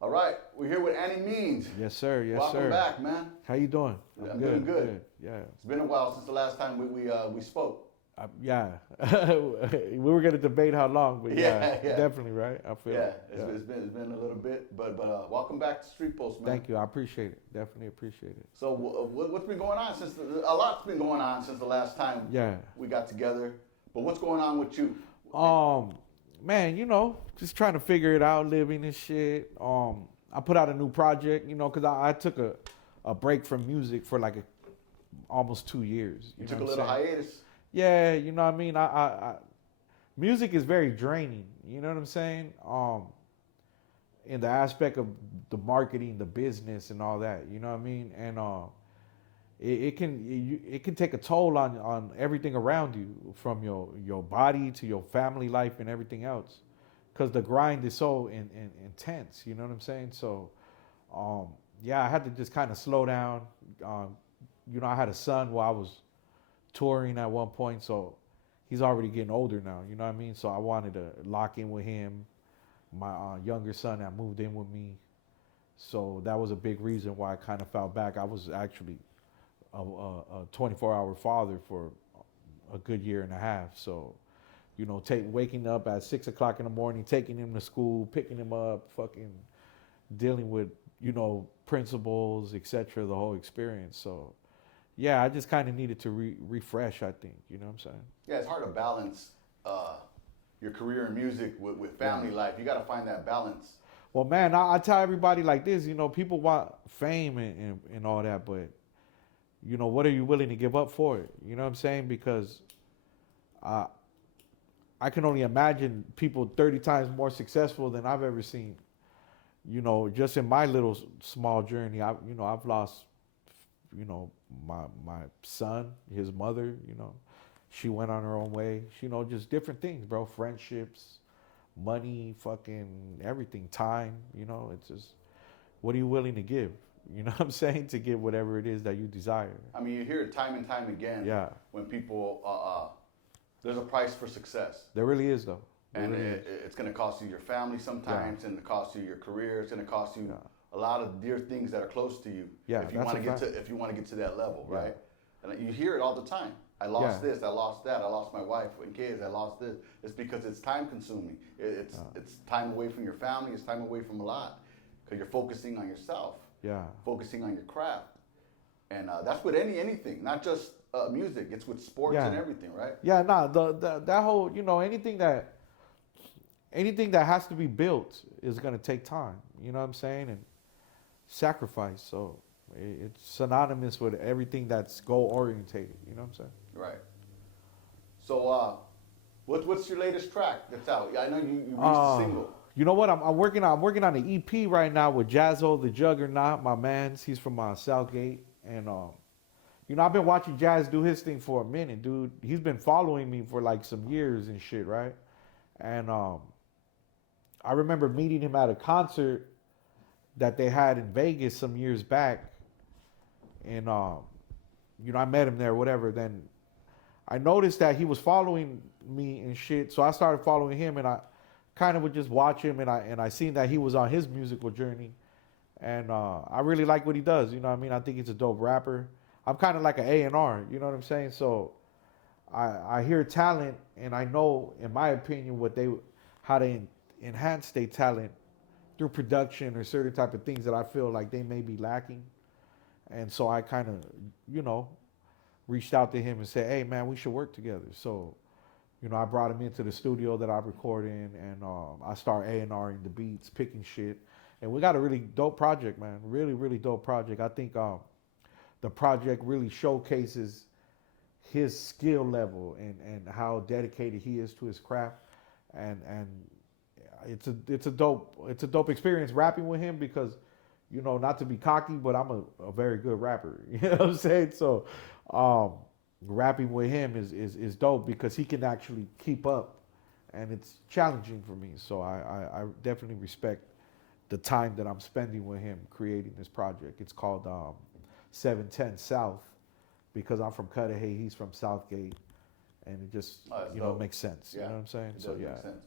All right, we're here with Annimeanz. Yes, sir. Yes, Welcome sir. back, man. How you doing? I'm doing good. Yeah. It's been a while since the last time we spoke. Yeah. We were gonna debate how long, but Yeah, yeah. definitely right. I feel Yeah, it. it's been a little bit, but welcome back to Street Post, man. Thank you. I appreciate it. Definitely appreciate it. So what's been going on since a lot's been going on since the last time Yeah. we got together. But what's going on with you? Man, just trying to figure it out, living and shit. I put out a new project, because I took a break from music for like almost 2 years. You took a little hiatus. Yeah, you know what I mean. I music is very draining. You know what I'm saying? In the aspect of the marketing, the business, and all that. You know what I mean? And it can take a toll on everything around you, from your body to your family life and everything else, because the grind is so intense. You know what I'm saying? So, yeah, I had to just kind of slow down. I had a son while I was touring at one point, so he's already getting older now. You know what I mean? So I wanted to lock in with him. My younger son that moved in with me, so that was a big reason why I kind of fell back. I was actually a 24-hour father for a good year and a half. So, waking up at 6 o'clock in the morning, taking him to school, picking him up, fucking dealing with, principals, etc., the whole experience. So, yeah, I just kind of needed to refresh, I think. You know what I'm saying? Yeah, it's hard to balance your career in music with family life. You got to find that balance. Well, man, I tell everybody like this, people want fame and all that, but what are you willing to give up for it? You know what I'm saying? Because I can only imagine people 30 times more successful than I've ever seen. Just in my little small journey, I've lost, my son, his mother, she went on her own way. Just different things, bro. Friendships, money, fucking everything, time, it's just, what are you willing to give? You know what I'm saying? To get whatever it is that you desire. I mean, you hear it time and time again. Yeah. When people, there's a price for success. There really is, though. And it's going to cost you your family sometimes, and it cost you your career. It's going to cost you a lot of dear things that are close to you. Yeah, if you want to get to that level, right? And you hear it all the time. I lost this, I lost that, I lost my wife and kids, I lost this. It's because it's time consuming. It's time away from your family. It's time away from a lot, because you're focusing on yourself. Yeah. Focusing on your craft. And that's with anything, not just music. It's with sports and everything, right? Yeah, that whole, anything that has to be built is going to take time, you know what I'm saying? And sacrifice. So it's synonymous with everything that's goal orientated, you know what I'm saying? Right. So what's your latest track that's out? I know you released a single. You know what? I'm working on an EP right now with Jazzo the Juggernaut, my man. He's from Southgate, and I've been watching Jazz do his thing for a minute, dude. He's been following me for like some years and shit, right? And I remember meeting him at a concert that they had in Vegas some years back, and I met him there, whatever. Then I noticed that he was following me and shit, so I started following him, and I kind of would just watch him, and I seen that he was on his musical journey, and I really like what he does. You know what I mean? I think he's a dope rapper. I'm kind of like an A&R, you know what I'm saying? So I hear talent, and I know, in my opinion, how they enhance their talent through production or certain type of things that I feel like they may be lacking. And so I kind of, reached out to him and said, hey, man, we should work together. So, I brought him into the studio that I record in, and I start A&Ring the beats, picking shit. And we got a really dope project, man. Really, really dope project. I think the project really showcases his skill level and how dedicated he is to his craft. And it's a dope experience rapping with him, because, not to be cocky, but I'm a very good rapper. You know what I'm saying? So rapping with him is dope, because he can actually keep up, and it's challenging for me. So I definitely respect the time that I'm spending with him creating this project. It's called 710 South, because I'm from Cudahy, he's from Southgate, and it just makes sense. Yeah, you know what I'm saying? it So does make sense.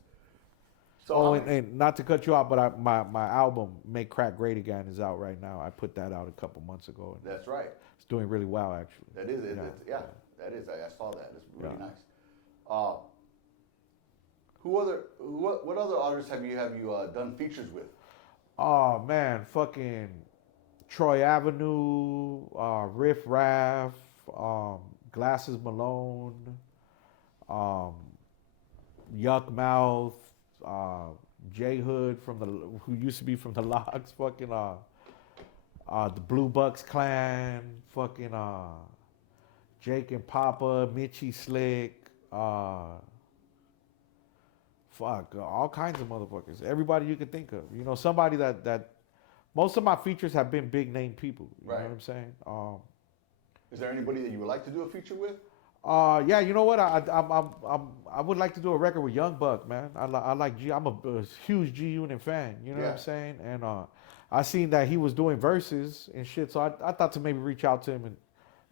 So Oh, and not to cut you off, but my album "Make Crack Great Again" is out right now. I put that out a couple months ago. And that's right. it's doing really well, actually. That is it. Yeah. That is. I saw that. It's really Yeah. nice. Uh, what other artists have you done features with? Oh man, fucking Troy Avenue, Riff Raff, Glasses Malone, um, Yuck Mouth, J Hood who used to be from the Logs, fucking the Blue Bucks Clan, fucking Jake and Papa, Mitchie Slick, all kinds of motherfuckers. Everybody you could think of. You know, somebody that most of my features have been big name people. You know what I'm saying? Is there anybody that you would like to do a feature with? Yeah, you know what? I would like to do a record with Young Buck, man. I like G. I'm a huge G Unit fan. You know what I'm saying? And I seen that he was doing verses and shit, so I thought to maybe reach out to him and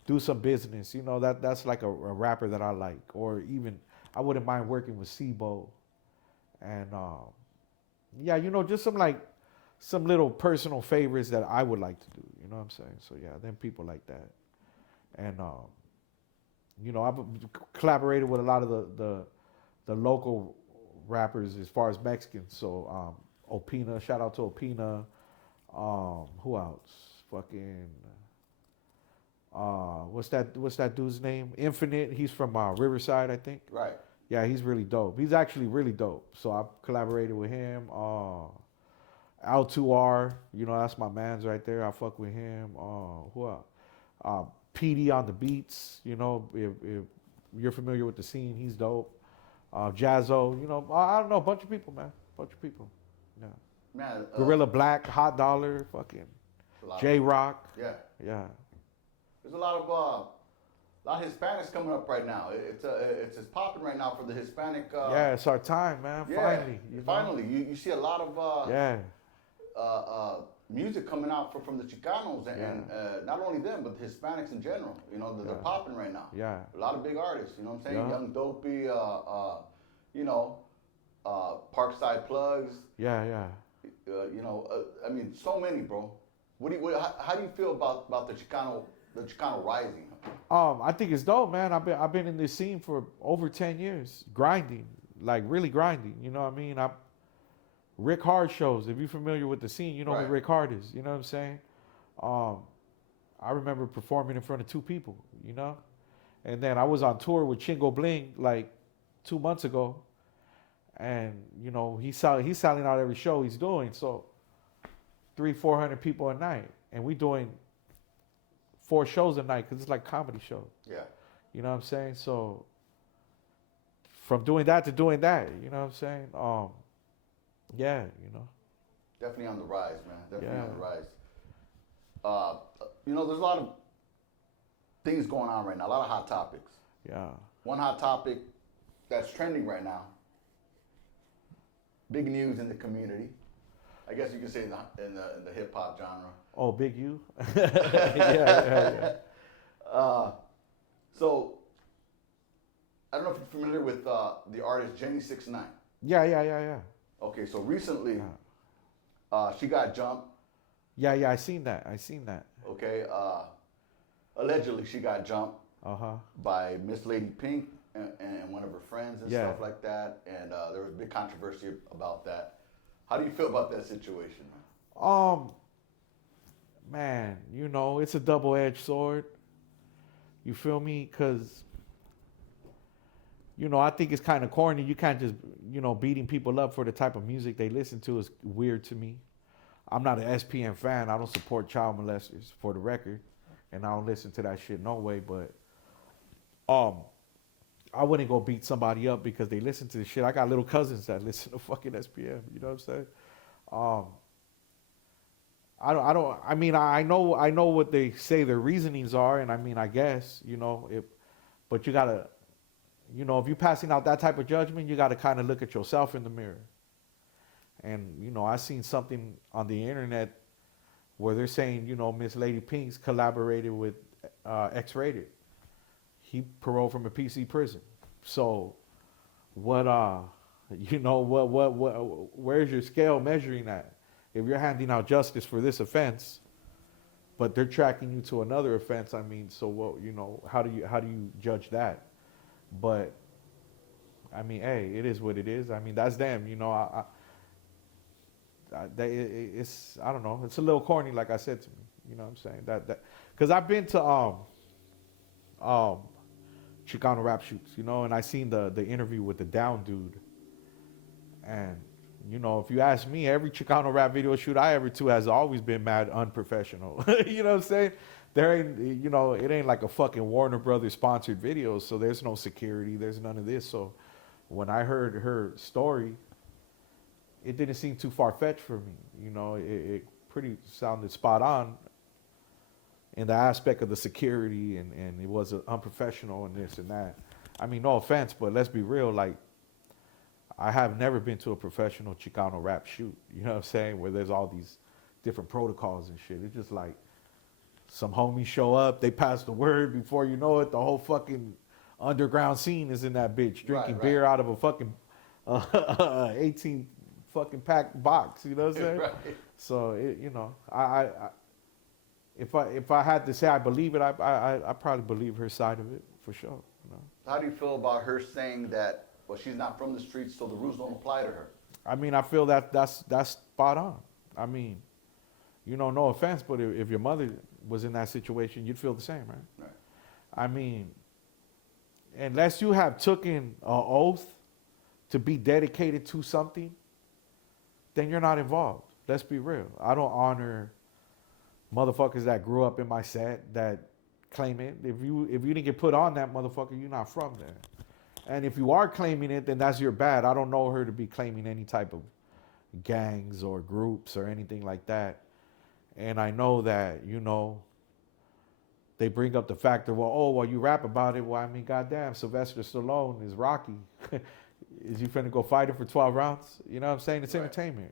do some business. You know, that's like a rapper that I like, or even I wouldn't mind working with Sibo. And yeah, you know, just some little personal favorites that I would like to do. You know what I'm saying? So yeah, then people like that. And you know, I've collaborated with a lot of the local rappers as far as Mexicans. So Opina, shout out to Opina. Who else? Fucking what's that dude's name? Infinite. He's from Riverside, I think. Right. Yeah, he's really dope. He's actually really dope. So I collaborated with him. L2R, you know, that's my man's right there. I fuck with him. Who else? PD on the beats, you know, if you're familiar with the scene, he's dope. Jazzo, you know, I don't know, a bunch of people, man. Bunch of people. Yeah. Man, Gorilla Black, Hot Dollar, fucking J-Rock. Yeah. Yeah. There's a lot of Hispanics coming up right now. It's popping right now for the Hispanic. Yeah, it's our time, man. Yeah, Finally. You see a lot of music coming out from the Chicanos and not only them but the Hispanics in general. You know, they're popping right now. Yeah. A lot of big artists. You know what I'm saying? Yeah. Young Dopey. You know, Parkside Plugs. Yeah. You know, I mean, so many, bro. How do you feel about the Chicano rising? I think it's dope, man. I've been in this scene for over 10 years, grinding, like really grinding. You know what I mean? Rick Hard shows. If you're familiar with the scene, you know who Rick Hard is. You know what I'm saying? I remember performing in front of 2 people. You know, and then I was on tour with Chingo Bling like 2 months ago, and you know he's selling out every show he's doing. So 300-400 people a night, and we doing 4 shows a night because it's like comedy show. Yeah. You know what I'm saying? So from doing that to doing that, you know what I'm saying? Yeah, you know. Definitely on the rise, man. Definitely on the rise. You know, there's a lot of things going on right now, a lot of hot topics. Yeah. One hot topic that's trending right now, big news in the community. I guess you could say in the hip hop genre. Oh, Big U? yeah. So, I don't know if you're familiar with the artist Jenny 6ix9ine. Yeah. Okay, so recently, she got jumped. Yeah, I seen that. Okay, allegedly she got jumped by Miss Lady Pink and one of her friends and stuff like that. And there was a big controversy about that. How do you feel about that situation, man? Man, you know, it's a double-edged sword. You feel me? Because, you know, I think it's kind of corny. You can't just, you know, beating people up for the type of music they listen to is weird to me. I'm not an SPM fan. I don't support child molesters, for the record. And I don't listen to that shit no way. But I wouldn't go beat somebody up because they listen to the shit. I got little cousins that listen to fucking SPM. You know what I'm saying? I know what they say their reasonings are, and I mean, I guess, you know, but you gotta, you know, if you're passing out that type of judgment, you gotta kind of look at yourself in the mirror. And, you know, I seen something on the internet where they're saying, you know, Miss Lady Pink's collaborated with X-Rated. He paroled from a PC prison. So what, You know, where's your scale measuring that? If you're handing out justice for this offense, but they're tracking you to another offense, I mean, so what, you know, how do you judge that? But I mean, hey, it is what it is. I mean, that's them, you know. It's I don't know. It's a little corny, like I said to me. You know what I'm saying? That because I've been to Chicano rap shoots, you know, and I seen the interview with the Down dude, and you know, if you ask me, every Chicano rap video shoot I ever to has always been mad unprofessional. You know what I'm saying? There ain't, you know, it ain't like a fucking Warner Brothers sponsored video, so there's no security, there's none of this. So when I heard her story, it didn't seem too far-fetched for me. You know, it pretty sounded spot on in the aspect of the security, and it was unprofessional and this and that. I mean, no offense, but let's be real, like, I have never been to a professional Chicano rap shoot, you know what I'm saying, where there's all these different protocols and shit. It's just like some homies show up, they pass the word, before you know it, the whole fucking underground scene is in that bitch, drinking beer out of a fucking 18 fucking pack box, you know what I'm saying? Right. So, you know, if I had to say I believe it, I probably believe her side of it, for sure. You know? How do you feel about her saying that, well, she's not from the streets, so the rules don't apply to her? I mean, I feel that's spot on. I mean, you know, no offense, but if your mother was in that situation, you'd feel the same, right? Right. I mean, unless you have taken an oath to be dedicated to something, then you're not involved. Let's be real. I don't honor motherfuckers that grew up in my set that claim it. If you didn't get put on that motherfucker, you're not from there. And if you are claiming it, then that's your bad. I don't know her to be claiming any type of gangs or groups or anything like that. And I know that, you know, they bring up the fact of, well, you rap about it. Well, I mean, goddamn, Sylvester Stallone is Rocky. Is you finna go fight him for 12 rounds? You know what I'm saying? It's entertainment.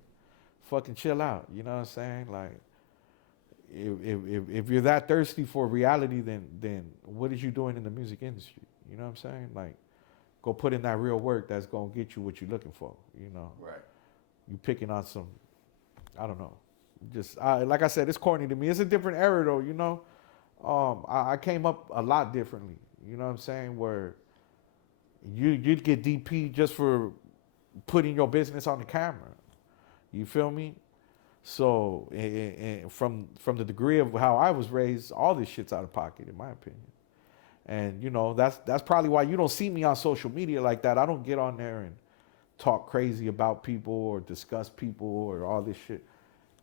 Fucking chill out. You know what I'm saying? Like, if you're that thirsty for reality, then what is you doing in the music industry? You know what I'm saying? Like, go put in that real work that's gonna get you what you're looking for. You know? Right. You picking on some, I don't know. Just like I said, it's corny to me. It's a different era though. You know, I came up a lot differently. You know what I'm saying? Where you'd get DP just for putting your business on the camera. You feel me? So from the degree of how I was raised, all this shit's out of pocket, in my opinion. And you know, that's probably why you don't see me on social media like that. I don't get on there and talk crazy about people or discuss people or all this shit.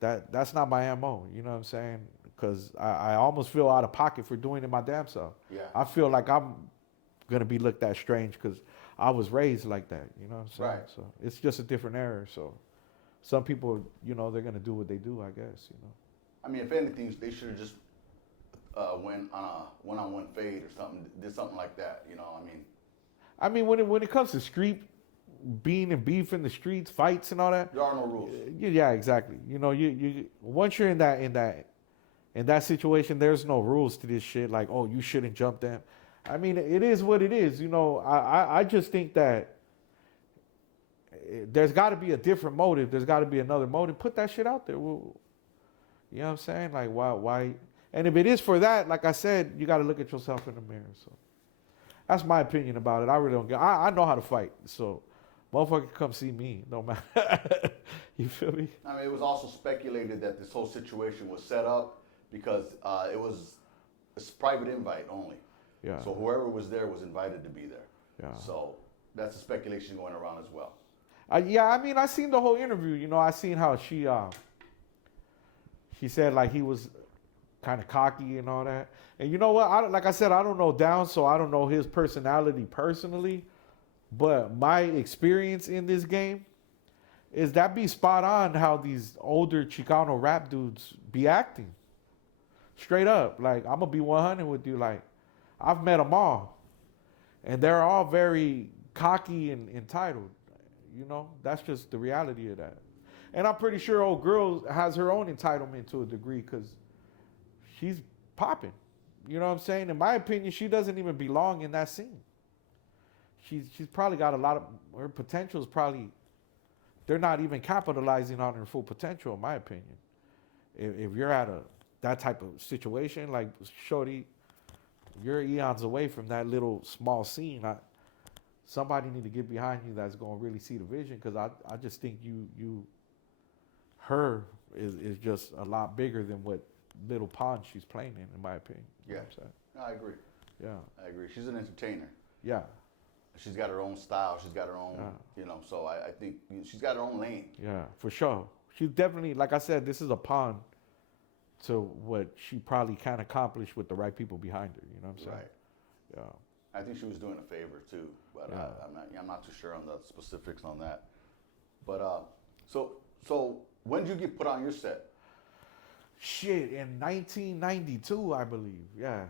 That's not my MO. You know what I'm saying? Because I almost feel out of pocket for doing it my damn self. Yeah. I feel like I'm gonna be looked at strange because I was raised like that. You know what I'm saying? Right. So it's just a different era. So some people, you know, they're gonna do what they do, I guess. You know. I mean, if anything, they should have just went on a one-on-one fade or something, did something like that. You know, I mean, when it comes to street being and beef in the streets, fights and all that, there are no rules. Yeah, exactly. You know, you once you're in that situation, there's no rules to this shit. Like, oh, you shouldn't jump them. I mean, it is what it is. You know, I just think that there's got to be a different motive. There's got to be another motive. Put that shit out there. You know what I'm saying? Like, why? And if it is for that, like I said, you got to look at yourself in the mirror. So that's my opinion about it. I really don't get. I know how to fight. So motherfucker, come see me. No matter. You feel me? I mean, it was also speculated that this whole situation was set up because it was a private invite only. Yeah. So whoever was there was invited to be there. Yeah. So that's a speculation going around as well. Yeah, I mean, I seen the whole interview. You know, I seen how she said like he was kind of cocky and all that. And you know what? Like I said, I don't know Down, so I don't know his personality personally. But my experience in this game is that be spot on how these older Chicano rap dudes be acting. Straight up. Like, I'm going to be 100 with you. Like, I've met them all. And they're all very cocky and entitled. You know, that's just the reality of that. And I'm pretty sure old girl has her own entitlement to a degree because she's popping. You know what I'm saying? In my opinion, she doesn't even belong in that scene. she's probably got a lot of her potential is probably they're not even capitalizing on her full potential in my opinion. If you're at that type of situation, like shorty, you're eons away from that little small scene. Somebody need to get behind you that's gonna really see the vision, because I just think her is just a lot bigger than what little pond she's playing in my opinion. Yeah, You know what I'm saying? no, I agree. Yeah, I agree. She's an entertainer. yeah, She's got her own style. She's got her own, so I think she's got her own lane. yeah, for sure. She's definitely, like I said, this is a pawn to what she probably can accomplish with the right people behind her. You know what I'm saying? Right. Yeah. I think she was doing a favor too, but Yeah. I'm not too sure on the specifics on that. But so when did you get put on your set? Shit, in 1992, I believe. Yeah.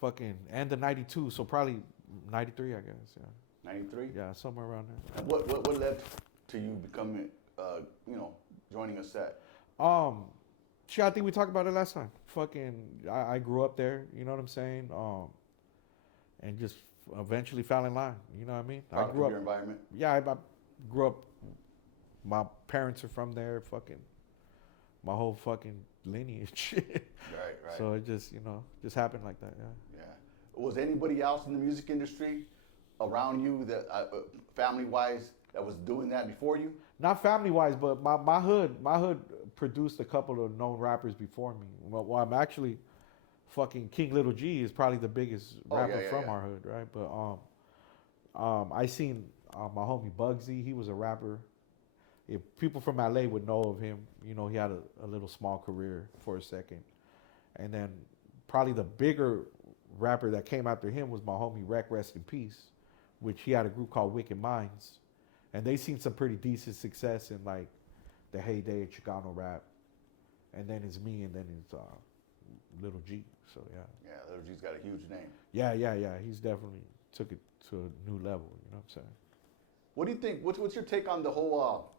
Fucking end of 92, so probably 93, I guess. Yeah. 93. Yeah, somewhere around there. And what led to you becoming, joining a set? Shit, I think we talked about it last time. Fucking, I grew up there. You know what I'm saying? And just eventually fell in line. You know what I mean? I grew up. Your environment. Yeah, I grew up. My parents are from there. Fucking, my whole fucking lineage. Right. So it just, just happened like that. Yeah. Yeah. Was anybody else in the music industry around you that, family-wise, that was doing that before you? Not family-wise, but my hood produced a couple of known rappers before me. Well, I'm actually, fucking King Little G is probably the biggest rapper from our hood, right? But I seen my homie Bugsy. He was a rapper. If people from LA would know of him, he had a little small career for a second. And then probably the bigger rapper that came after him was my homie Rec, rest in peace, which he had a group called Wicked Minds. And they seen some pretty decent success in like the heyday of Chicano rap. And then it's me, and then it's Little G. So yeah. Yeah, Little G's got a huge name. Yeah. He's definitely took it to a new level. You know what I'm saying? What do you think? What's your take on the whole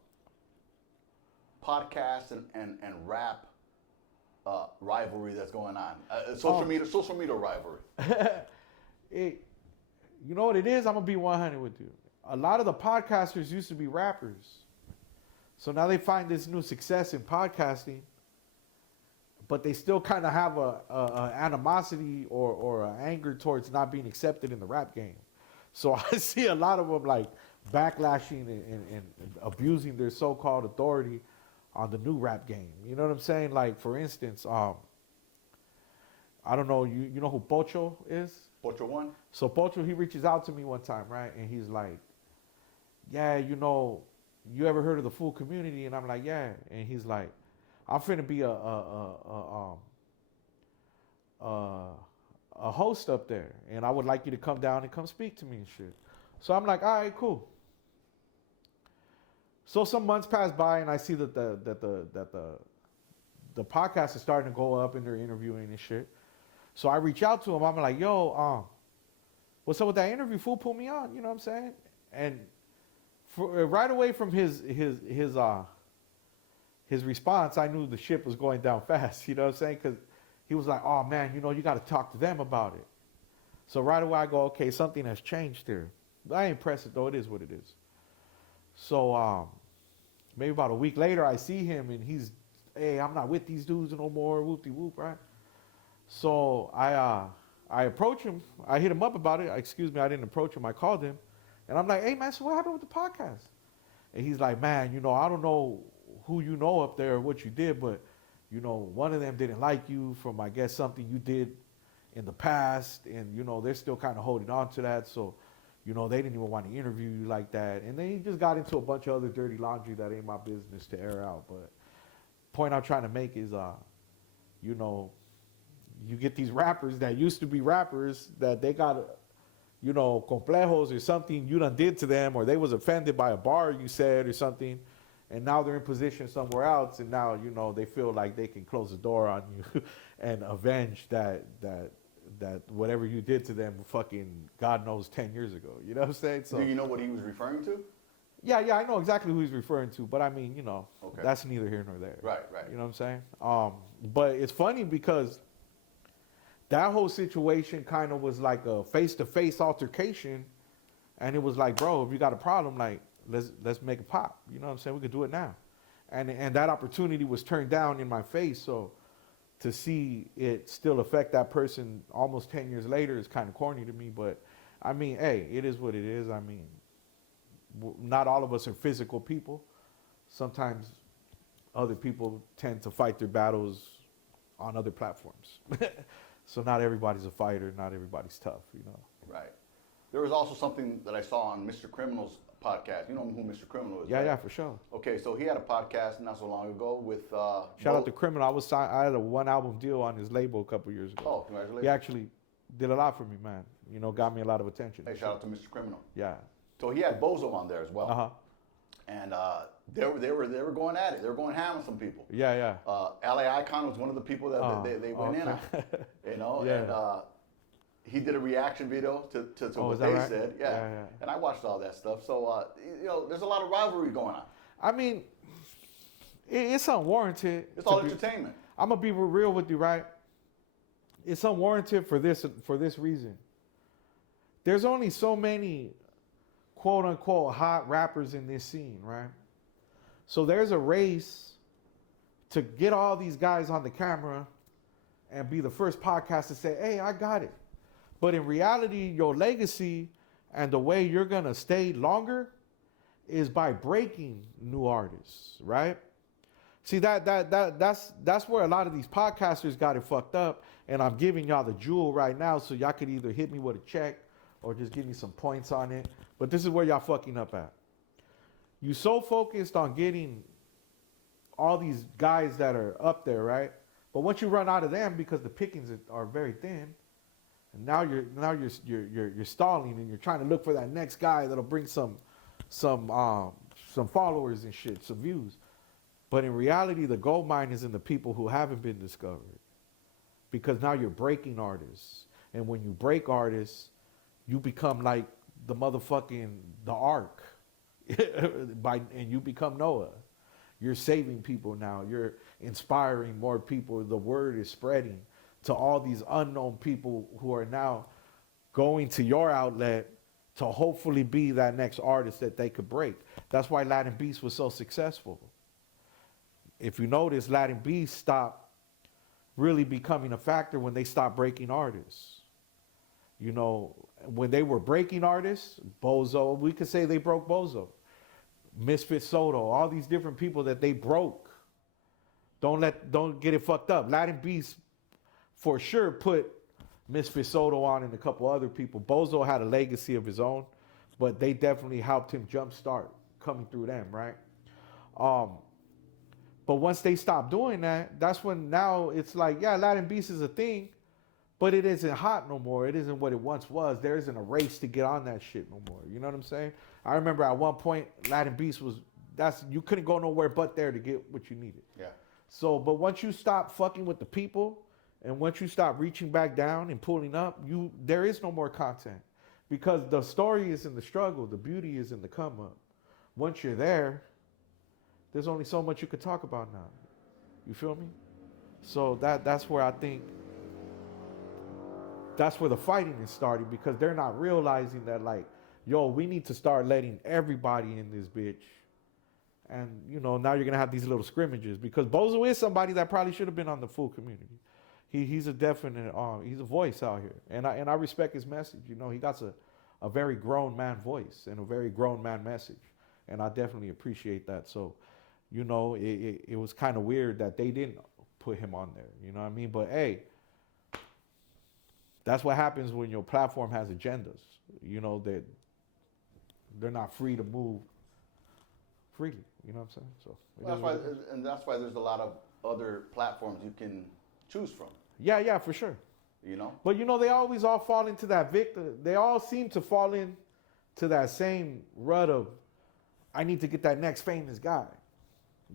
podcast and rap rivalry that's going on? Social media rivalry. You know what it is? I'm gonna be 100 with you. A lot of the podcasters used to be rappers, so now they find this new success in podcasting, but they still kind of have a animosity or an anger towards not being accepted in the rap game. So I see a lot of them like backlashing and abusing their so-called authority on the new rap game. You know what I'm saying? Like, for instance, I don't know, you know who Pocho is? Pocho One? So Pocho, he reaches out to me one time, right? And he's like, yeah, you ever heard of the Fool Community? And I'm like, yeah. And he's like, I'm finna be a host up there, and I would like you to come down and come speak to me and shit. So I'm like, all right, cool. So some months pass by, and I see that the podcast is starting to go up, and they're interviewing and shit. So I reach out to him. I'm like, yo, what's up with that interview? Fool, put me on. You know what I'm saying? And right away from his response, I knew the ship was going down fast. You know what I'm saying? Because he was like, oh man, you got to talk to them about it. So right away I go, okay, something has changed here. But I ain't press it though. It is what it is. So maybe about a week later, I see him, and he's, hey, I'm not with these dudes no more, whoop-de-whoop, right? So I approach him. I hit him up about it. Excuse me, I didn't approach him. I called him, and I'm like, hey, man, so what happened with the podcast? And he's like, man, I don't know who you know up there or what you did, but, one of them didn't like you from, I guess, something you did in the past, and, they're still kind of holding on to that, so they didn't even want to interview you like that. And then he just got into a bunch of other dirty laundry that ain't my business to air out. But point I'm trying to make is, you get these rappers that used to be rappers that they got, complejos or something you done did to them, or they was offended by a bar you said or something, and now they're in position somewhere else, and now, they feel like they can close the door on you and avenge that whatever you did to them fucking God knows 10 years ago. You know what I'm saying? So, do you know what he was referring to? Yeah, I know exactly who he's referring to, but I mean, okay. That's neither here nor there. Right. You know what I'm saying? But it's funny because that whole situation kind of was like a face-to-face altercation And it was like, bro, if you got a problem, like, let's make it pop. You know what I'm saying? We could do it now. And that opportunity was turned down in my face. So to see it still affect that person almost 10 years later is kind of corny to me. But I mean, hey, it is what it is. I mean, not all of us are physical people. Sometimes other people tend to fight their battles on other platforms. So not everybody's a fighter. Not everybody's tough, you know. Right. There was also something that I saw on Mr. Criminal's podcast. You know who Mr. Criminal is, Yeah, right? yeah, for sure. Okay, so he had a podcast not so long ago with... Shout out to Criminal. I had a 1-album deal on his label a couple years ago. Oh, congratulations. He actually did a lot for me, man. You know, got me a lot of attention. Hey, shout out to Mr. Criminal. Yeah. So he had Bozo on there as well. Uh-huh. And they were going at it. They were going ham on some people. Yeah, yeah. LA Icon was one of the people that they went in on. You know, Yeah. and he did a reaction video to what is that they right? said. Yeah. Yeah, yeah. And I watched all that stuff. So you know, there's a lot of rivalry going on. I mean, it's unwarranted. It's all entertainment. I'm gonna be real with you, right? It's unwarranted for this reason. There's only so many quote unquote hot rappers in this scene, right? So there's a race to get all these guys on the camera and be the first podcast to say, hey, I got it. But in reality, your legacy and the way you're gonna stay longer is by breaking new artists, right? See, that's where a lot of these podcasters got it fucked up, and I'm giving y'all the jewel right now so y'all could either hit me with a check or just give me some points on it. But this is where y'all fucking up at. You so focused on getting all these guys that are up there, right? But once you run out of them because the pickings are very thin, and now you're stalling and you're trying to look for that next guy that'll bring some followers and shit, some views. But in reality, the gold mine is in the people who haven't been discovered, because now you're breaking artists, and when you break artists, you become like the ark, and you become Noah. You're saving people now. You're inspiring more people. The word is spreading to all these unknown people who are now going to your outlet to hopefully be that next artist that they could break. That's why Latin Beast was so successful. If you notice, Latin Beast stopped really becoming a factor when they stopped breaking artists. You know, when they were breaking artists, Bozo, we could say they broke Bozo. Misfit Soto, all these different people that they broke. Don't get it fucked up. Latin Beast for sure put Misfit Soto on and a couple other people. Bozo had a legacy of his own, but they definitely helped him jumpstart coming through them, right? But once they stopped doing that, that's when now it's like, yeah, Latin Beast is a thing, but it isn't hot no more. It isn't what it once was. There isn't a race to get on that shit no more. You know what I'm saying? I remember at one point, Latin Beast you couldn't go nowhere but there to get what you needed. Yeah. So, but once you stop fucking with the people, and once you stop reaching back down and pulling up, there is no more content, because the story is in the struggle. The beauty is in the come up. Once you're there, there's only so much you could talk about now. You feel me? So that's where I think that's where the fighting is starting, because they're not realizing that, like, yo, we need to start letting everybody in this bitch. And, you know, now you're going to have these little scrimmages, because Bozo is somebody that probably should have been on the full community. He's a definite, he's a voice out here. And I respect his message. You know, he got a very grown man voice and a very grown man message. And I definitely appreciate that. So, you know, it was kind of weird that they didn't put him on there. You know what I mean? But, hey, that's what happens when your platform has agendas. You know, that they're not free to move freely. You know what I'm saying? So that's why there's a lot of other platforms you can choose from. Yeah, for sure. You know? But, you know, they always all fall into that victim. They all seem to fall into that same rut of, I need to get that next famous guy.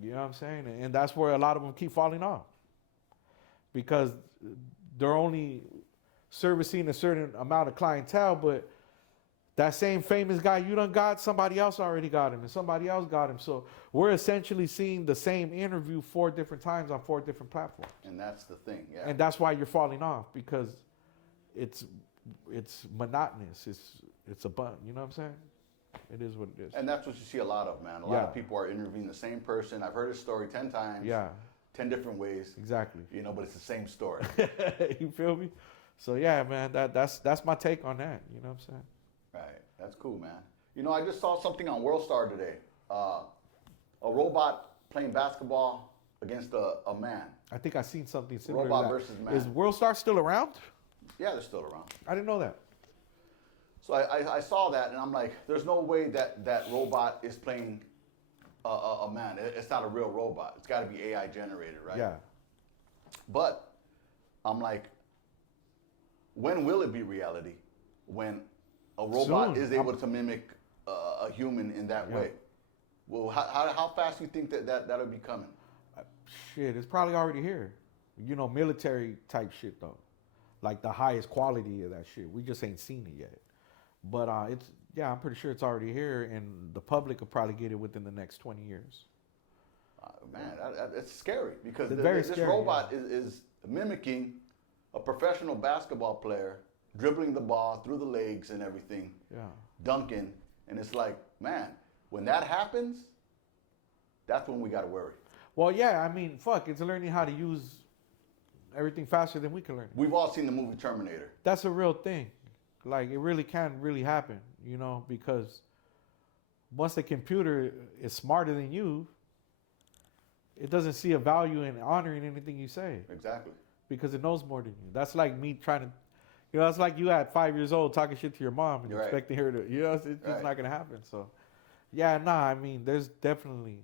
You know what I'm saying? And that's where a lot of them keep falling off, because they're only servicing a certain amount of clientele, but that same famous guy you done got, somebody else already got him, and somebody else got him. So we're essentially seeing the same interview 4 different times on 4 different platforms. And that's the thing, yeah. And that's why you're falling off, because it's monotonous. it's a bun. You know what I'm saying? It is what it is. And that's what you see a lot of, man. A lot of people are interviewing the same person. I've heard his story 10 times. Yeah. 10 different ways. Exactly. You know, but it's the same story. You feel me? So yeah, man, that's my take on that. You know what I'm saying? Right. That's cool, man. You know, I just saw something on World Star today. A robot playing basketball against a man. I think I seen something similar. Robot to that. versus man. Is World Star still around? Yeah, they're still around. I didn't know that. So I saw that, and I'm like, there's no way that robot is playing a man. It's not a real robot. It's got to be AI generated, right? Yeah. But I'm like, when will it be reality? When a robot Soon. is able to mimic a human in that way? Well, how fast do you think that'll be coming? Shit, it's probably already here. You know, military type shit though, like the highest quality of that shit. We just ain't seen it yet. But I'm pretty sure it's already here, and the public will probably get it within the next 20 years. Man, it's scary because This robot is mimicking a professional basketball player, dribbling the ball through the legs and everything, dunking, and it's like, man, when that happens, that's when we got to worry. Well, yeah, I mean, fuck, it's learning how to use everything faster than we can learn. We've all seen the movie Terminator. That's a real thing. Like, it really can really happen, you know, because once the computer is smarter than you, it doesn't see a value in honoring anything you say. Exactly. Because it knows more than you. That's like me trying to, you know, it's like you at 5 years old talking shit to your mom and expecting her to, you know, it's just not going to happen. So, yeah, I mean, that's definitely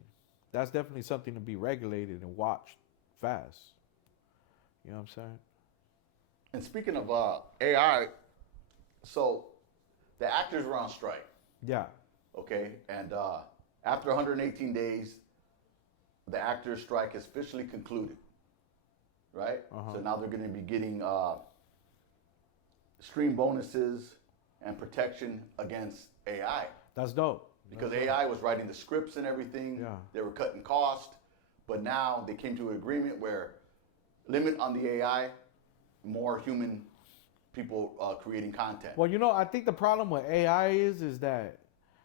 something to be regulated and watched fast. You know what I'm saying? And speaking of AI, so the actors were on strike. Yeah. Okay, and after 118 days, the actors' strike is officially concluded. Right? So now they're going to be getting stream bonuses and protection against AI. That's dope. Because AI was writing the scripts and everything. Yeah. They were cutting cost. But now they came to an agreement where limit on the AI, more human people creating content. Well, you know, I think the problem with AI is that,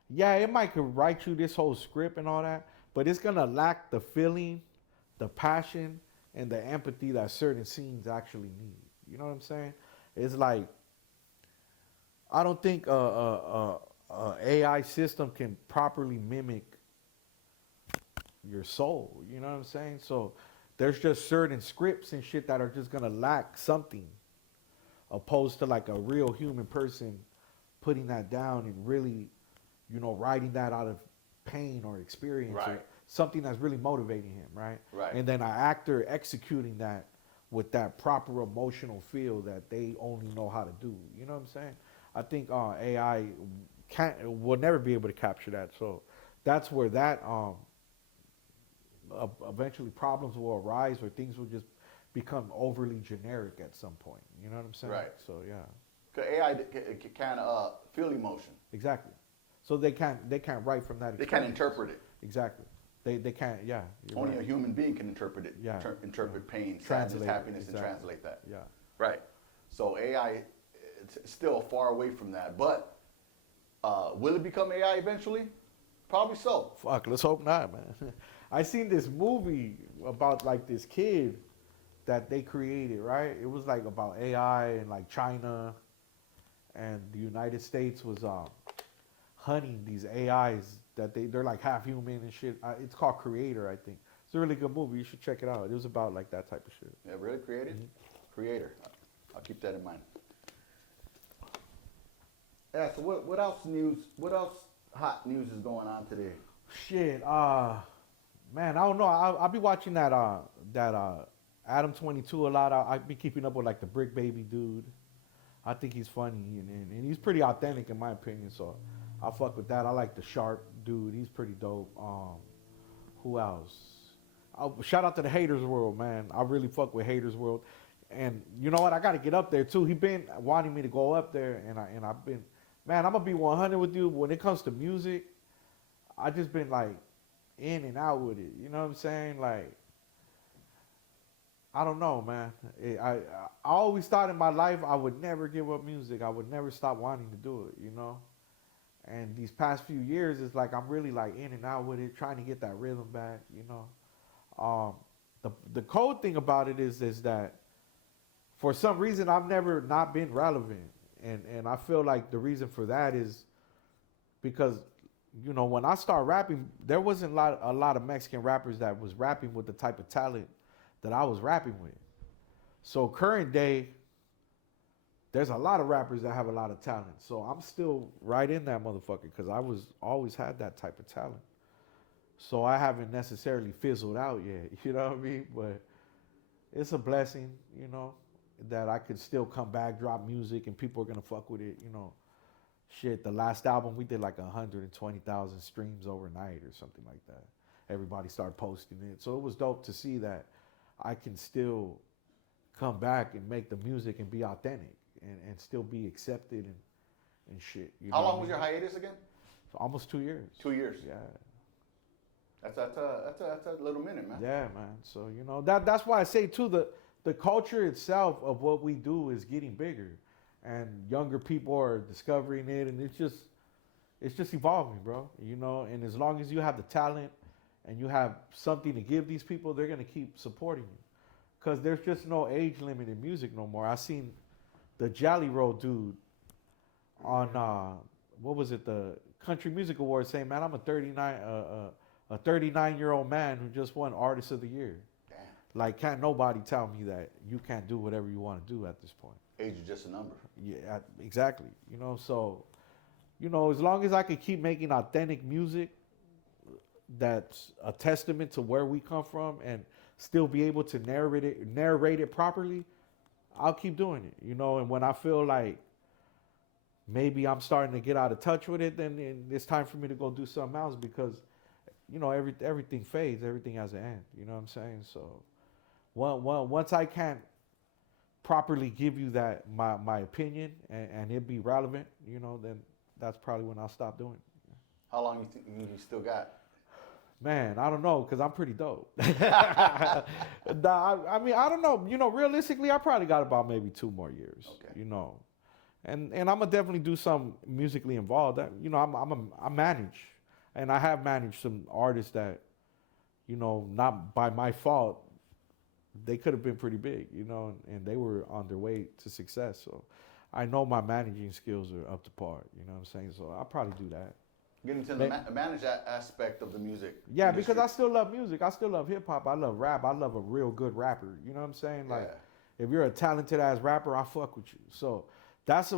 yeah, it might could write you this whole script and all that, but it's going to lack the feeling, the passion, and the empathy that certain scenes actually need. You know what I'm saying? It's like, I don't think a AI system can properly mimic your soul. You know what I'm saying? So there's just certain scripts and shit that are just gonna lack something, opposed to like a real human person putting that down and really, you know, writing that out of pain or experience. Right. Or something that's really motivating him, right? Right. And then an actor executing that with that proper emotional feel that they only know how to do. You know what I'm saying? I think AI will never be able to capture that. So that's where that eventually problems will arise, or things will just become overly generic at some point. You know what I'm saying? Right. So yeah. Because AI can feel emotion. Exactly. So they can't write from that. They can't interpret it. Exactly. They can't. Yeah. Only a human being can interpret it. Yeah. Interpret pain, Translate sadness, it, happiness, exactly. and translate that. Yeah. Right. So AI, it's still far away from that. But will it become AI eventually? Probably so. Fuck, let's hope not, man. I seen this movie about like this kid that they created, right? It was like about AI and like China and the United States was hunting these AIs that they're like half human and shit. It's called Creator, I think. It's a really good movie. You should check it out. It was about like that type of shit. Yeah, really created? Mm-hmm. Creator. I'll keep that in mind. Yeah, so what else news? What else hot news is going on today? Shit, man, I don't know. I'll be watching that Adam 22 a lot. I'll be keeping up with like the Brick Baby dude. I think he's funny and he's pretty authentic in my opinion. So I'll fuck with that. I like the Sharp dude. He's pretty dope. Who else? Shout out to the Haters World, man. I really fuck with Haters World. And you know what? I got to get up there too. He been wanting me to go up there, and I've been, man. I'm gonna be 100 with you. When it comes to music, I just been like in and out with it. You know what I'm saying? Like, I don't know, man. I always thought in my life I would never give up music. I would never stop wanting to do it. You know. And these past few years, it's like I'm really like in and out with it, trying to get that rhythm back, you know. The cold thing about it is that for some reason I've never not been relevant, and I feel like the reason for that is because, you know, when I started rapping, there wasn't a lot of Mexican rappers that was rapping with the type of talent that I was rapping with. So current day, there's a lot of rappers that have a lot of talent. So I'm still right in that motherfucker because I was always had that type of talent. So I haven't necessarily fizzled out yet, you know what I mean? But it's a blessing, you know, that I could still come back, drop music, and people are gonna fuck with it, you know. Shit, the last album we did like 120,000 streams overnight or something like that. Everybody started posting it. So it was dope to see that I can still come back and make the music and be authentic and still be accepted and shit. You know How long was your hiatus again? Almost 2 years. 2 years. Yeah. That's a little minute, man. Yeah, man. So, you know, that's why I say too, the culture itself of what we do is getting bigger. And younger people are discovering it, and it's just evolving, bro. You know, and as long as you have the talent and you have something to give these people, they're gonna keep supporting you. Cause there's just no age limit in music no more. I seen the Jolly Roll dude on what was it, the Country Music Awards saying, man, I'm a 39-year-old man who just won Artist of the Year. Damn. Like, can't nobody tell me that you can't do whatever you want to do at this point. Age is just a number. Yeah, exactly. You know, so, you know, as long as I could keep making authentic music that's a testament to where we come from and still be able to narrate it properly, I'll keep doing it, you know. And when I feel like maybe I'm starting to get out of touch with it, then it's time for me to go do something else because, you know, everything fades, everything has an end, you know what I'm saying? So once I can't properly give you that my opinion and it be relevant, you know, then that's probably when I'll stop doing it. How long you still got? Man, I don't know, because I'm pretty dope. I mean, I don't know. You know, realistically, I probably got about maybe 2 more years. Okay. You know, and I'm gonna definitely do some musically involved. You know, I manage, and I have managed some artists that, you know, not by my fault, they could have been pretty big. You know, and they were on their way to success. So I know my managing skills are up to par. You know what I'm saying? So I'll probably do that. Getting to the manage aspect of the music. Yeah, industry. Because I still love music. I still love hip hop. I love rap. I love a real good rapper. You know what I'm saying? Like, if you're a talented ass rapper, I fuck with you. So that's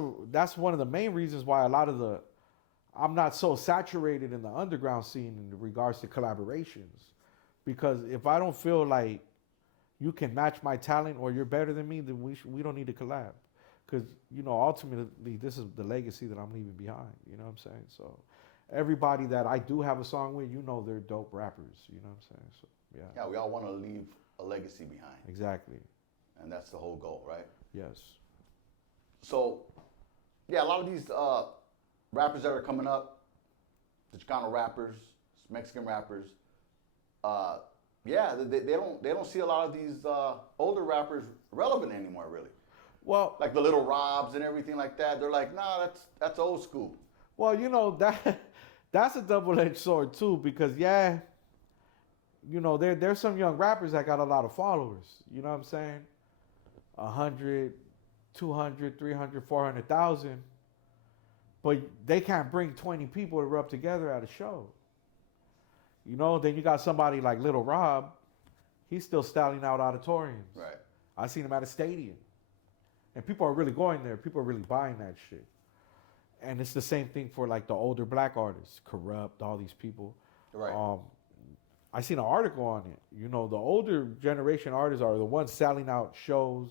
one of the main reasons why I'm not so saturated in the underground scene in regards to collaborations. Because if I don't feel like you can match my talent or you're better than me, then we don't need to collab. Because, you know, ultimately this is the legacy that I'm leaving behind. You know what I'm saying? So everybody that I do have a song with, you know, they're dope rappers. You know what I'm saying? So, yeah. Yeah, we all want to leave a legacy behind. Exactly. And that's the whole goal, right? Yes. So, yeah, a lot of these rappers that are coming up, the Chicano rappers, Mexican rappers, yeah, they don't see a lot of these older rappers relevant anymore, really. Well, like the Little Robs and everything like that. They're like, nah, that's old school. Well, you know, that's a double-edged sword too, because yeah, you know, there's some young rappers that got a lot of followers. You know what I'm saying? 100, 200, 300, 400,000. But they can't bring 20 people to rub together at a show. You know, then you got somebody like Little Rob. He's still styling out auditoriums. Right. I seen him at a stadium. And people are really going there. People are really buying that shit. And it's the same thing for like the older black artists, Corrupt, all these people. Right. I seen an article on it. You know, the older generation artists are the ones selling out shows,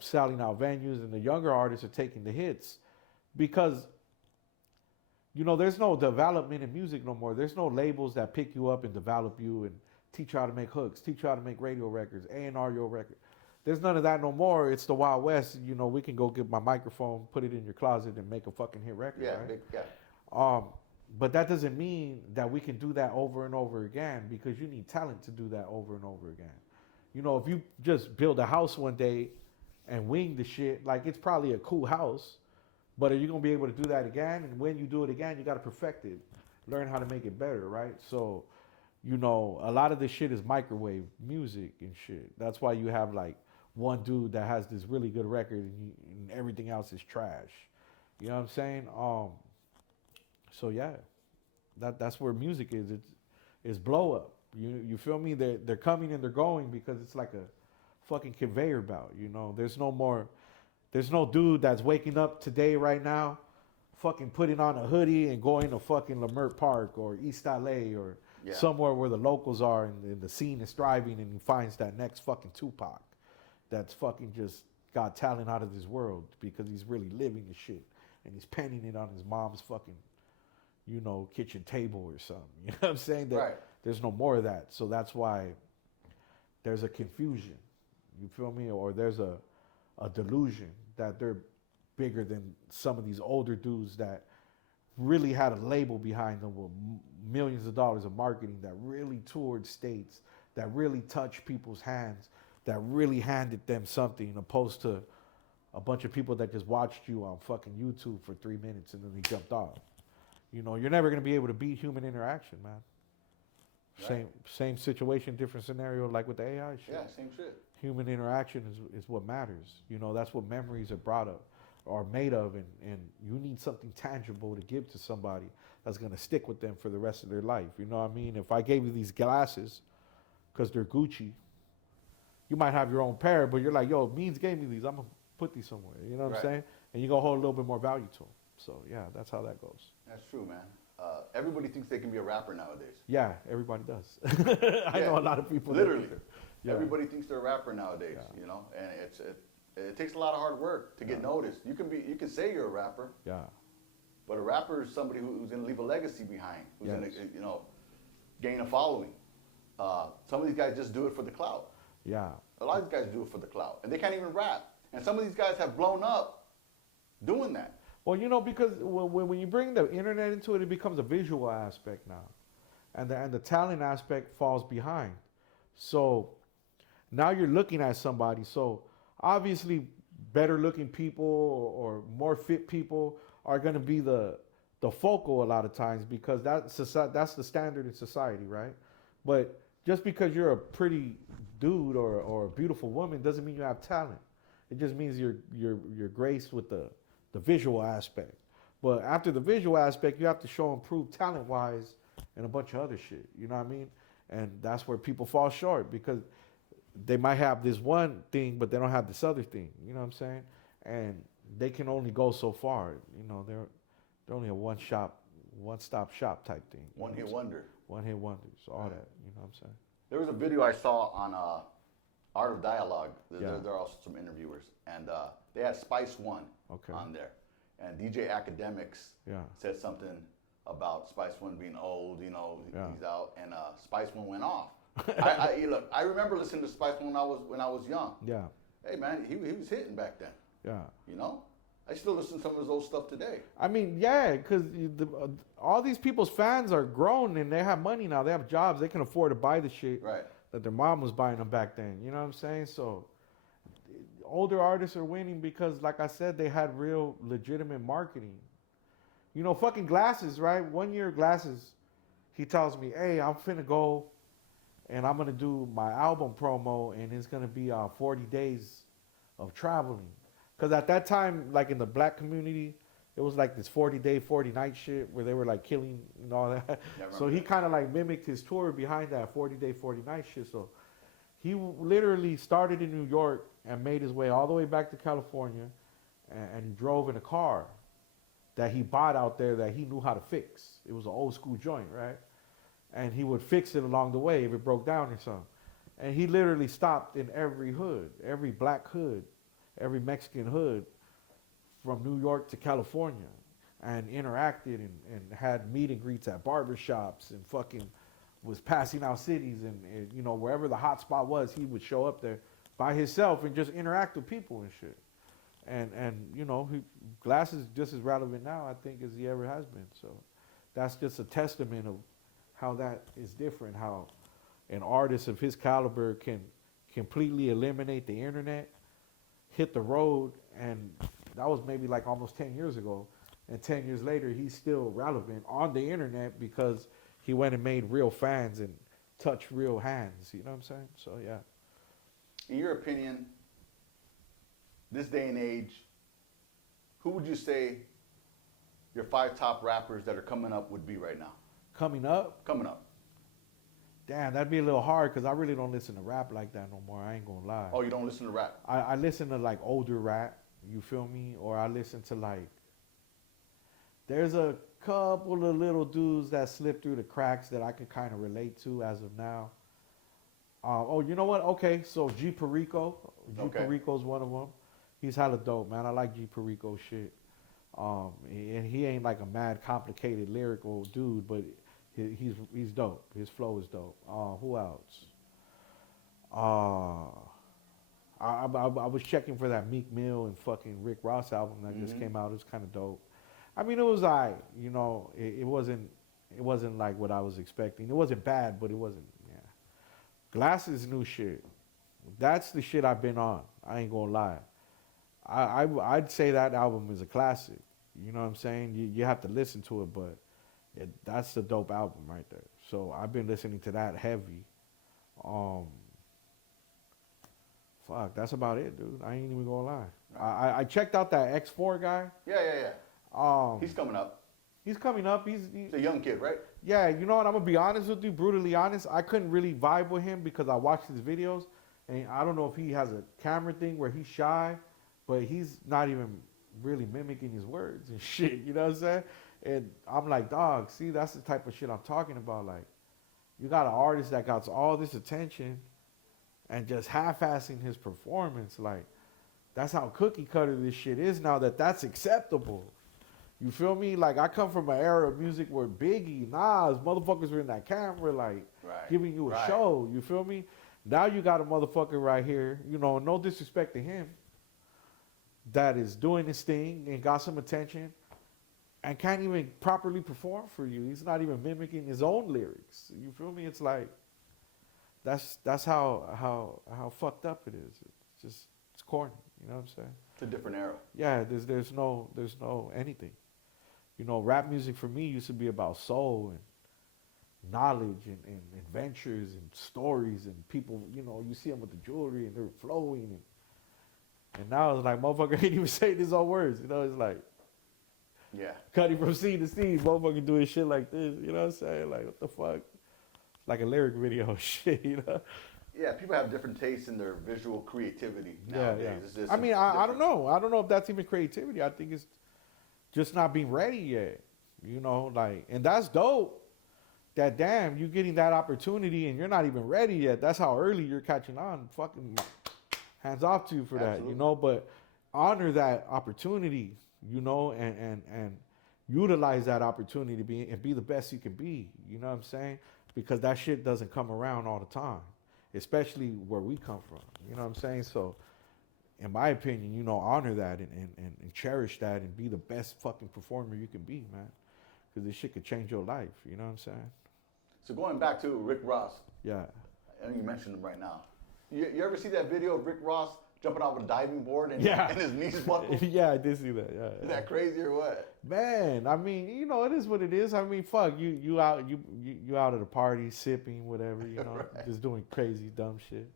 selling out venues, and the younger artists are taking the hits because, you know, there's no development in music no more. There's no labels that pick you up and develop you and teach you how to make hooks, teach you how to make radio records, A&R your record. There's none of that no more. It's the Wild West. You know, we can go get my microphone, put it in your closet, and make a fucking hit record, right? Yeah. But that doesn't mean that we can do that over and over again because you need talent to do that over and over again. You know, if you just build a house one day and wing the shit, like it's probably a cool house, But are you gonna be able to do that again? And when you do it again, you gotta perfect it, learn how to make it better, right? So, you know, a lot of this shit is microwave music and shit. That's why you have like one dude that has this really good record and everything else is trash. You know what I'm saying? So yeah, that's where music is. It's blow up. You feel me? They're coming and they're going because it's like a fucking conveyor belt. You know, there's no dude that's waking up today right now, fucking putting on a hoodie and going to fucking Lamert Park or East LA or somewhere where the locals are and the scene is thriving and he finds that next fucking Tupac that's fucking just got talent out of this world because he's really living the shit and he's penning it on his mom's fucking, you know, kitchen table or something. You know what I'm saying? That there's no more of that. So that's why there's a confusion. You feel me? Or there's a delusion that they're bigger than some of these older dudes that really had a label behind them with millions of dollars of marketing, that really toured states, that really touched people's hands, that really handed them something, opposed to a bunch of people that just watched you on fucking YouTube for 3 minutes and then they jumped off. You know, you're never going to be able to beat human interaction, man. Right. Same situation, different scenario, like with the AI shit. Yeah, same shit. Human interaction is what matters. You know, that's what memories are brought up or made of, and you need something tangible to give to somebody that's going to stick with them for the rest of their life. You know what I mean? If I gave you these glasses because they're Gucci, you might have your own pair, but you're like, yo, Means gave me these. I'm going to put these somewhere. You know what I'm saying? And you're going to hold a little bit more value to them. So, yeah, that's how that goes. That's true, man. Everybody thinks they can be a rapper nowadays. Yeah, everybody does. I know a lot of people. Literally. Everybody thinks they're a rapper nowadays, you know, and it takes a lot of hard work to get noticed. You can say you're a rapper. Yeah. But a rapper is somebody who's going to leave a legacy behind, who's going to, you know, gain a following. Some of these guys just do it for the clout. Yeah. A lot of these guys do it for the clout, and they can't even rap. And some of these guys have blown up doing that. Well, you know, because when you bring the internet into it, it becomes a visual aspect now, and the talent aspect falls behind. So now you're looking at somebody. So obviously, better looking people or more fit people are going to be the focal a lot of times because that's the standard in society, right? But just because you're a pretty dude or a beautiful woman doesn't mean you have talent. It just means you're graced with the visual aspect. But after the visual aspect, you have to show and prove talent-wise and a bunch of other shit. You know what I mean? And that's where people fall short because they might have this one thing, but they don't have this other thing. You know what I'm saying? And they can only go so far. You know, they're only a one-stop shop type thing. One-hit wonder. One-hit wonders, all that. You know what I'm saying? There was a video I saw on Art of Dialogue. There are also some interviewers. And they had Spice One on there. And DJ Academics said something about Spice One being old, you know, he's out. And Spice One went off. Look, I remember listening to Spice One when I was young. Yeah. Hey, man, he was hitting back then. Yeah. You know? I still listen to some of his old stuff today. I mean, yeah, because all these people's fans are grown and they have money now. They have jobs. They can afford to buy the shit that their mom was buying them back then. You know what I'm saying? So older artists are winning because, like I said, they had real legitimate marketing. You know, fucking Glasses, right? 1 year Glasses, he tells me, hey, I'm finna go and I'm gonna do my album promo and it's gonna be 40 days of traveling. Because at that time, like in the black community, it was like this 40-day, 40-night shit where they were like killing and all that. So he kind of like mimicked his tour behind that 40-day, 40-night shit. So he literally started in New York and made his way all the way back to California and he drove in a car that he bought out there that he knew how to fix. It was an old school joint, right? And he would fix it along the way if it broke down or something. And he literally stopped in every hood, every black hood, every Mexican hood from New York to California and interacted and had meet and greets at barbershops and fucking was passing out cities and you know, wherever the hot spot was, he would show up there by himself and just interact with people and shit. And you know, Glasses just as relevant now, I think, as he ever has been. So that's just a testament of how that is different, how an artist of his caliber can completely eliminate the internet, hit the road, and that was maybe like almost 10 years ago. And 10 years later, he's still relevant on the internet because he went and made real fans and touched real hands. You know what I'm saying? So, yeah. In your opinion, this day and age, who would you say your 5 top rappers that are coming up would be right now? Coming up? Coming up. Damn, that'd be a little hard because I really don't listen to rap like that no more. I ain't gonna lie. Oh, you don't listen to rap? I listen to like older rap, you feel me? Or I listen to like, there's a couple of little dudes that slip through the cracks that I can kind of relate to as of now. Oh, you know what? Okay, so G Perico. G Perico's one of them. He's hella dope, man. I like G Perico shit. And he ain't like a mad, complicated lyrical dude, but he's dope. His flow is dope. Who else? I was checking for that Meek Mill and fucking Rick Ross album that just came out. It was kind of dope. I mean, it was alright. You know, it wasn't like what I was expecting. It wasn't bad, but it wasn't. Yeah. Glasses new shit. That's the shit I've been on. I ain't gonna lie. I'd say that album is a classic. You know what I'm saying? You have to listen to it, but that's the dope album right there. So I've been listening to that heavy. Fuck, that's about it, dude. I ain't even gonna lie. I checked out that X4 guy. Yeah. He's coming up. He's coming up. He's a young kid, right? Yeah, you know what? I'm gonna be honest with you, brutally honest. I couldn't really vibe with him because I watched his videos, and I don't know if he has a camera thing where he's shy, but he's not even really mimicking his words and shit. You know what I'm saying? And I'm like, dog, see, that's the type of shit I'm talking about. Like, you got an artist that got all this attention and just half-assing his performance. Like, that's how cookie cutter this shit is now, that's acceptable. You feel me? Like, I come from an era of music where Biggie, Nas, motherfuckers were in that camera, like, giving you a show. You feel me? Now you got a motherfucker right here, you know, no disrespect to him, that is doing his thing and got some attention and can't even properly perform for you. He's not even mimicking his own lyrics. You feel me? It's like, that's how fucked up it is. It's corny. You know what I'm saying? It's a different era. Yeah, there's no anything. You know, rap music for me used to be about soul and knowledge and adventures and stories and people, you know, you see them with the jewelry and they're flowing and now it's like, motherfucker ain't even saying his own words. You know, it's like, cutting from scene to scene, motherfucker doing shit like this. You know what I'm saying? Like, what the fuck? Like a lyric video shit, you know? Yeah, people have different tastes in their visual creativity nowadays. Yeah. I mean, I don't know. I don't know if that's even creativity. I think it's just not being ready yet. You know, like, and that's dope. That damn, you getting that opportunity and you're not even ready yet. That's how early you're catching on. Fucking hands off to you for that, you know? But honor that opportunity, you know, and utilize that opportunity and be the best you can be. You know what I'm saying? Because that shit doesn't come around all the time, especially where we come from. You know what I'm saying? So, in my opinion, you know, honor that and cherish that and be the best fucking performer you can be, man. Because this shit could change your life. You know what I'm saying? So going back to Rick Ross. Yeah. I know you mentioned him right now. You ever see that video of Rick Ross jumping off a diving board and his knees buckled? Yeah, I did see that. Yeah. Is that crazy or what? Man, I mean, you know, it is what it is. I mean, fuck, you out at a party sipping, whatever, you know, just doing crazy dumb shit.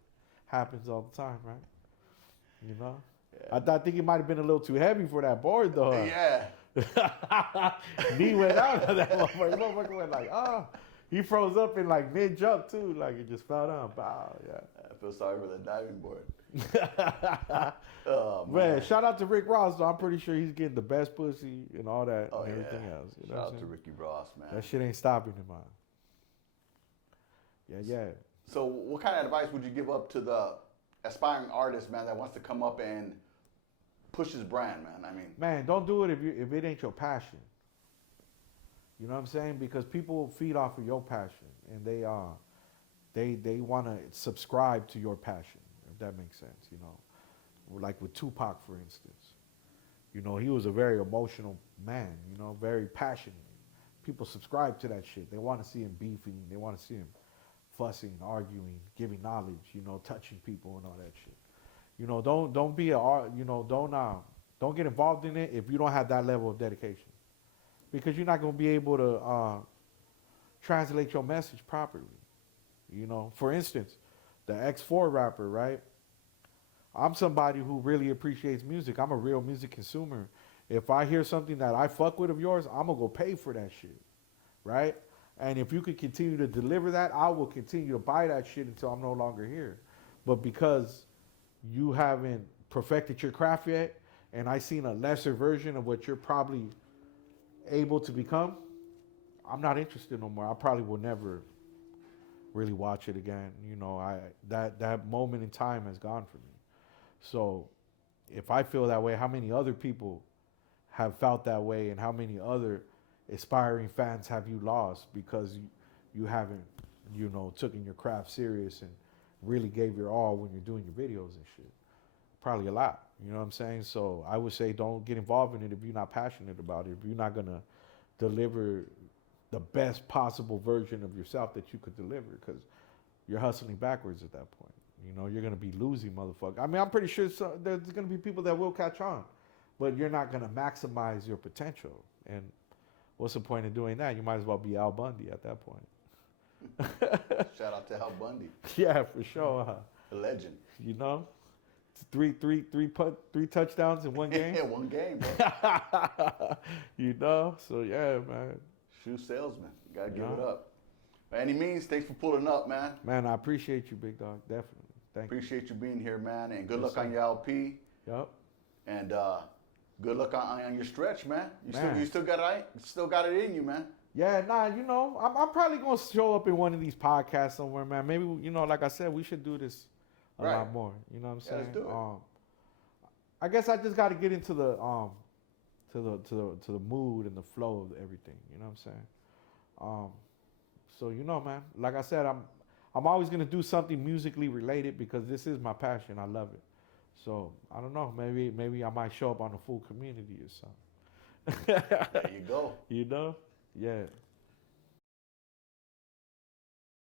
Happens all the time, right? You know? Yeah. I think it might have been a little too heavy for that board though. Yeah. Knee went out of that motherfucker. The motherfucker went like, he froze up in like mid jump too, like it just fell down. Bow, yeah. I feel sorry for the diving board. Oh, man, shout out to Rick Ross. Though. I'm pretty sure he's getting the best pussy and all that and everything else. You know shout out to Ricky Ross, man. That shit ain't stopping him, man. Yeah. So what kind of advice would you give up to the aspiring artist, man, that wants to come up and push his brand, man? I mean, man, don't do it if it ain't your passion. You know what I'm saying? Because people feed off of your passion, and they want to subscribe to your passion, if that makes sense. You know, like with Tupac, for instance. You know, he was a very emotional man. You know, very passionate. People subscribe to that shit. They want to see him beefing. They want to see him fussing, arguing, giving knowledge. You know, touching people and all that shit. You know, don't be don't Don't get involved in it if you don't have that level of dedication, because you're not gonna be able to translate your message properly. You know, for instance, the X4 rapper, right? I'm somebody who really appreciates music. I'm a real music consumer. If I hear something that I fuck with of yours, I'm gonna go pay for that shit, right? And if you could continue to deliver that, I will continue to buy that shit until I'm no longer here. But because you haven't perfected your craft yet, and I seen a lesser version of what you're probably able to become, I'm not interested no more. I probably will never really watch it again. You know, that moment in time has gone for me. So if I feel that way, how many other people have felt that way, and how many other aspiring fans have you lost because you haven't, you know, taken your craft serious and really gave your all when you're doing your videos and shit? Probably a lot. You know what I'm saying? So I would say don't get involved in it if you're not passionate about it. If you're not gonna deliver the best possible version of yourself that you could deliver, because you're hustling backwards at that point. You know, you're gonna be losing, motherfucker. I mean, I'm pretty sure there's gonna be people that will catch on, but you're not gonna maximize your potential. And what's the point of doing that? You might as well be Al Bundy at that point. Shout out to Al Bundy. Yeah, for sure. A legend. You know, three touchdowns in one game. Yeah, one game, bro. You know, so yeah, man. Shoe salesman. Gotta give it up. By any means, thanks for pulling up, man. Man, I appreciate you, big dog. Definitely. Thank you. Appreciate you being here, man. And good luck on your LP. Yep. And good luck on your stretch, man. You still got it in you, man. Yeah, nah, you know, I'm probably gonna show up in one of these podcasts somewhere, man. Maybe, you know, like I said, we should do this a lot more. You know what I'm saying? Let's do it. I guess I just got to get into the to the mood and the flow of everything. You know what I'm saying? So you know, man, like I said, I'm always gonna do something musically related because this is my passion. I love it. So I don't know. Maybe I might show up on the full community or something. There you go. You know? Yeah.